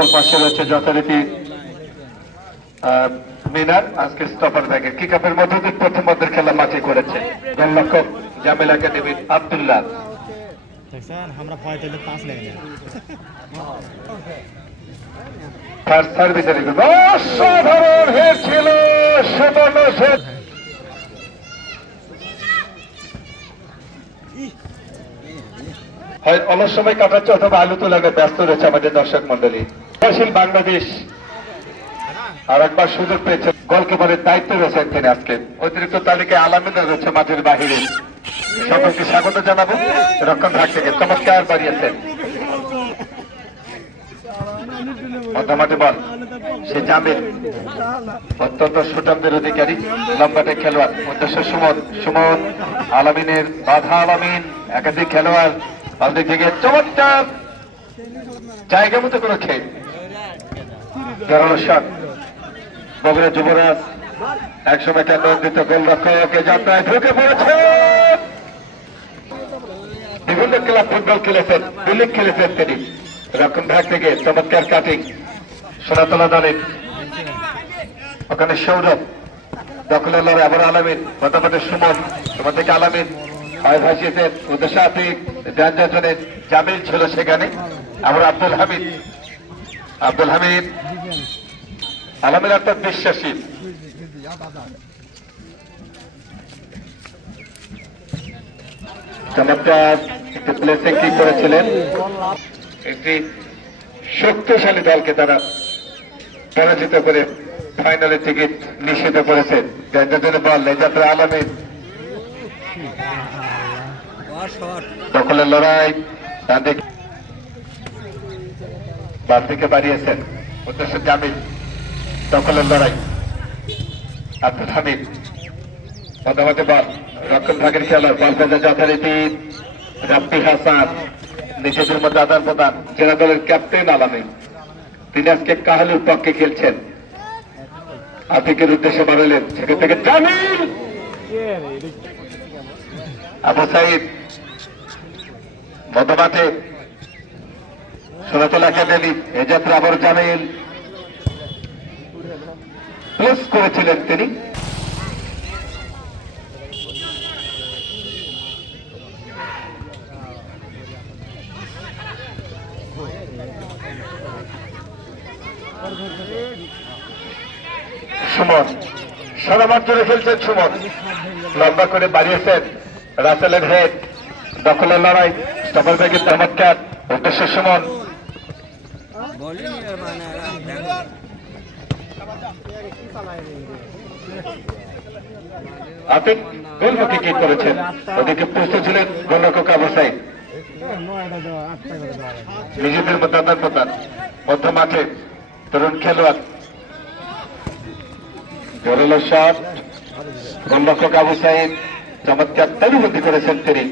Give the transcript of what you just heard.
অপর পাশে রয়েছে যথারীতি মিনার আজকে স্টপার ব্যাগের কিক আপের মধ্যে দিয়ে প্রথম মধ্যের খেলা মাঠে করেছে। গোলরক্ষক জামিল একাডেমির আবদুল্লাহ। আমরা ভয় পেলে পাঁচ লেগে ফার্স্ট সার্ভিসের অসাধারণ হেড ছিল সুবর্ণ সেন। হয় অলস সময় কাটাচ্ছে অথবা আলু তোলাকে ব্যস্ত রয়েছে আমাদের দর্শক মন্ডলী ক্রিয়াশীল বাংলাদেশ। আর একবার সুযোগ পেয়েছে গোলকিপারের দায়িত্ব রয়েছেন তিনি আজকে। অতিরিক্ত তালিকায় আলামিনা রয়েছে মাঠের বাহিরে সকলকে স্বাগত জানাব। রক্ষণ ভাগ থেকে চমৎকার বাড়িয়েছেন মধ্যমাঠে বল। সে জামিল অত্যন্ত সুটামদের অধিকারী, লম্বাটে খেলোয়াড়। উদ্দেশ্য সুমন। সুমন, আলামিনের বাধা আলামিন, একাধিক খেলোয়াড়। দিক থেকে চমৎকার। জায়গা মতো করে খেয়ে। বিভিন্ন ক্লাব ফুটবল খেলেছেন বিলিগ খেলেছেন তিনি। রক্ষণ ভাগ থেকে চমৎকার কাটিং সোনাতলা দলের ওখানে সৌরভ, দখলের লড়াই, আবার আলামিন মোটামুটি সুমন, তোমার থেকে আলামিন হয় ভাসিয়েছেন উদ্দেশ্য আতিক যানজনের জামিল ছিল সেখানে। আবার আব্দুল হামিদ আব্দুল হামিদ বিশ্বাসী। চমৎকার একটি প্লেসে কি করেছিলেন। একটি শক্তিশালী দলকে তারা পরাজিত করে ফাইনালে টিকিট নিশ্চিত করেছে। যার বল যাত্রা আলামিন দখলের লড়াই তাদের বাড়িয়েছেন। জামিল। দখলের লড়াই। আব্দুল হামিদ মধ্যমাঠে বল রক্ষণ ভাগের খেলা বল যথারীতি রাব্বি হাসান নিজেদের মধ্যে আদান প্রদান জেলা দলের ক্যাপ্টেন আলামিন। তিনি আজকে কাহালুর পক্ষে খেলছেন। আতিকের উদ্দেশ্যে বাড়ালেন। সেখান থেকে জামিল! আবু সাইদ, মধ্যমাঠে সোনাতলা একাডেমি এ যাত্রা আবার জামিল। প্লেস করেছিলেন তিনি। সুমন, সারা জুড়ে খেলছেন সুমন। লম্বা করে বাড়িয়েছেন রাসেলের হেড দখলের লড়াই স্টপার ব্যাগের চমৎকার উদ্দেশ্য সুমন। আতিক গোলমুখী কি করেছেন। ওদিকে প্রস্তুত ছিলেন গোলরক্ষক করে দেওয়া নিজেদের তরুণ খেলোয়াড়। জোরালো শট গোলরক্ষক আবু সাইদ চমৎকার তালিবন্দি করেছেন তিনি।